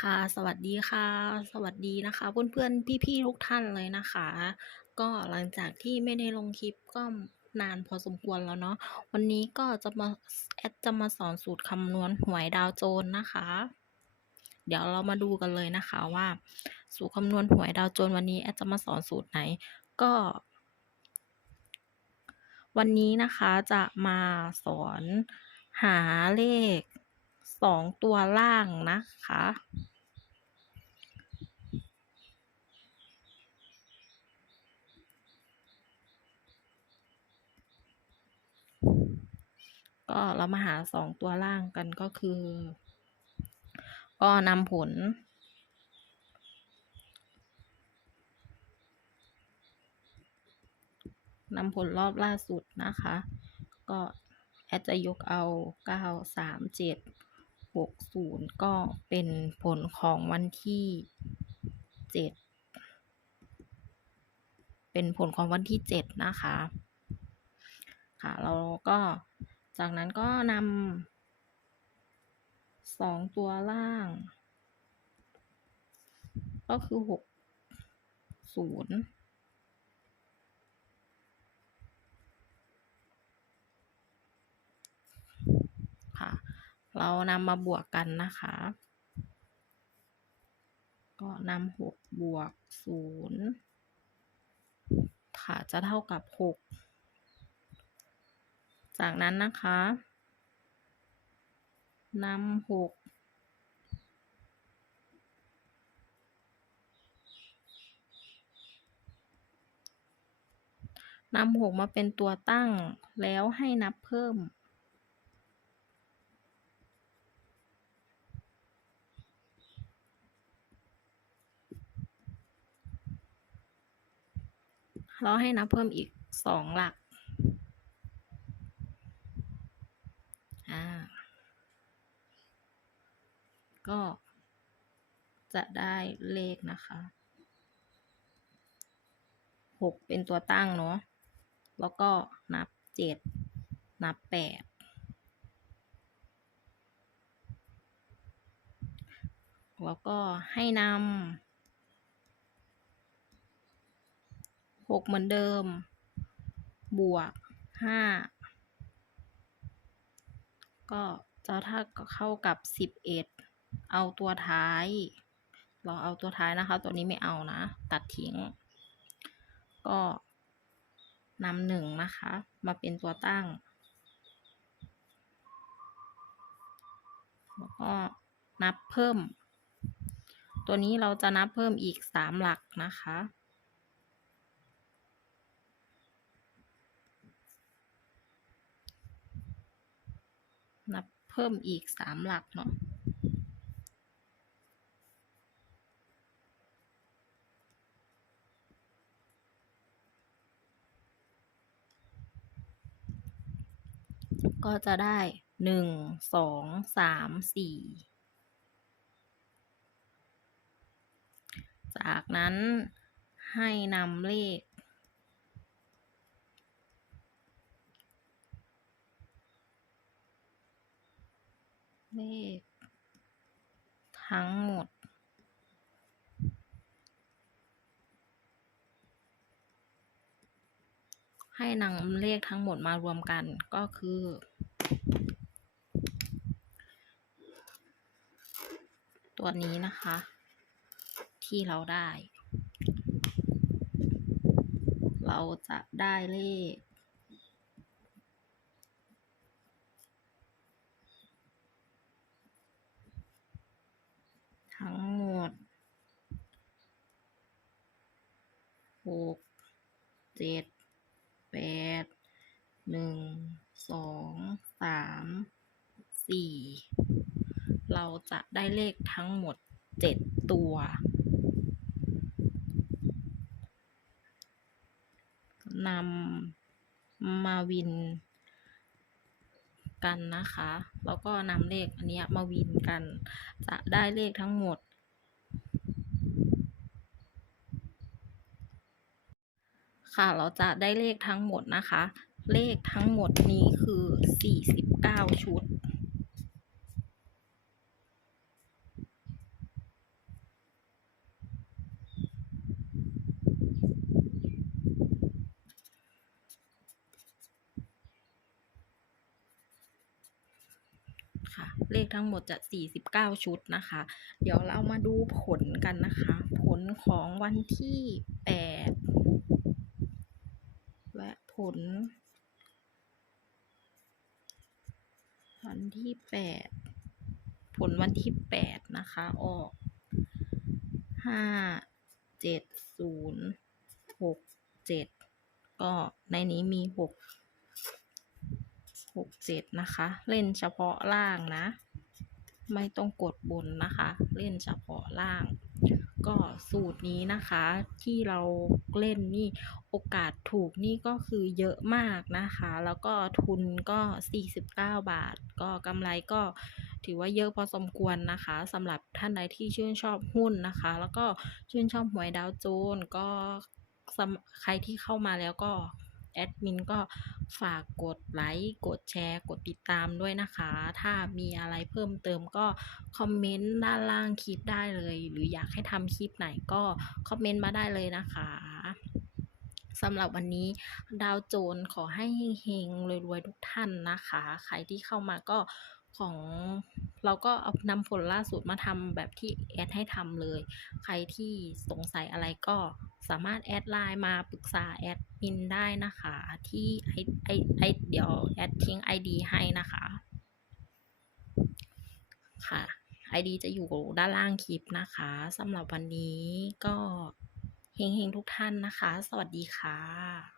ค่ะ สวัสดีค่ะ สวัสดีนะคะ เพื่อนๆ พี่ๆ ทุกท่านเลยนะคะ ก็หลังจากที่ไม่ได้ลงคลิปก็นานพอสมควรแล้วเนาะ วันนี้ก็จะมาแอดจะมาสอนสูตรคำนวณหวยดาวโจนส์นะคะ เดี๋ยวเรามาดูกันเลยนะคะว่า สูตรคำนวณหวยดาวโจนส์วันนี้แอดจะมาสอนสูตรไหน ก็ วันนี้นะคะจะมาสอนหาเลข2ตัวล่างนะคะ ก็เรามาหา2ตัวล่างกันก็คือ ก็นำผล นำผลรอบล่าสุดนะคะ ก็แอดจะยกเอา 9 3 7 6 0 ก็เป็นผลของวันที่ 7 เป็นผลของวันที่ 7 นะคะ ค่ะ เราก็ จากนั้นก็นำ2ตัวล่าง ก็คือ6 0ค่ะ เรานำมาบวกกันนะคะ ก็นำ6บวก0ค่ะ จะเท่ากับ6 จากนั้นนะคะนำ6นำ6มาเป็นตัวตั้งแล้วให้นับเพิ่มแล้วให้นับเพิ่มอีก2หลัก ก็จะได้เลขนะคะ6เป็นตัวตั้งเนาะ แล้วก็นับ7นับ8แล้วก็ให้นำ6เหมือนเดิม บวก5ก็จะเท่าเข้ากับ11เอ เอาตัวท้าย เราเอาตัวท้ายนะคะ ตัวนี้ไม่เอานะ ตัดทิ้ง ก็นำ1นะคะ มาเป็นตัวตั้ง แล้วก็นับเพิ่ม ตัวนี้เราจะนับเพิ่มอีก3หลักนะคะนับเพิ่มอีก3หลักเนาะ ก็จะได้1 2 3 4จากนั้นให้นำเลข เลข ทั้งหมด ให้นำเลขทั้งหมดมารวมกันก็คือตัวนี้นะคะ ที่เราได้ เราจะได้เลข ทั้งหมด 6 7 8 1 2 3 4เราจะได้เลขทั้งหมด7ตัว นำมาวินกันนะคะ แล้วก็นำเลขอันนี้มาวินกัน จะได้เลขทั้งหมด ค่ะ เราจะได้เลขทั้งหมดนะคะ เลขทั้งหมดนี้คือสี่สิบเก้าชุด ค่ะ เลขทั้งหมดจะ 49 ชุดนะคะ เดี๋ยวเรามาดูผลกันนะคะ ผลของวันที่ 8 ละผลวันที่8ผลวันที่8นะคะ ออกห้าเจ็ดศูนย์หกเจ็ดก็ในนี้มีหกหกเจ็ดนะคะ เล่นเฉพาะล่างนะ ไม่ต้องกดบนนะคะ เล่นเฉพาะล่าง ก็สูตรนี้นะคะ ที่เราเล่นนี่โอกาสถูกนี่ก็คือเยอะมากนะคะ แล้วก็ทุนก็ 49 บาท ก็กำไรก็ถือว่าเยอะพอสมควรนะคะสำหรับท่านใดที่ชื่นชอบหุ้นนะคะ แล้วก็ชื่นชอบหวยดาวโจนก็ใครที่เข้ามาแล้วก็ แอดมินก็ฝากกดไลค์กดแชร์กดติดตามด้วยนะคะ ถ้ามีอะไรเพิ่มเติมก็คอมเมนต์ด้านล่างคลิปได้เลย หรืออยากให้ทำคลิปไหนก็คอมเมนต์มาได้เลยนะคะสำหรับวันนี้ดาวโจนขอให้เฮงๆรวยๆทุกท่านนะคะ ใครที่เข้ามาก็ของเราก็เอานำผลล่าสุดมาทำแบบที่แอดให้ทำเลย ใครที่สงสัยอะไรก็สามารถแอดไลน์มาปรึกษาแอด มินได้นะคะที่ไอไอไอเดี๋ยวแอดทิ้ง ID ให้นะคะค่ะ ID จะอยู่ด้านล่างคลิปนะคะสำหรับวันนี้ก็เฮงๆทุกท่านนะคะ สวัสดีค่ะ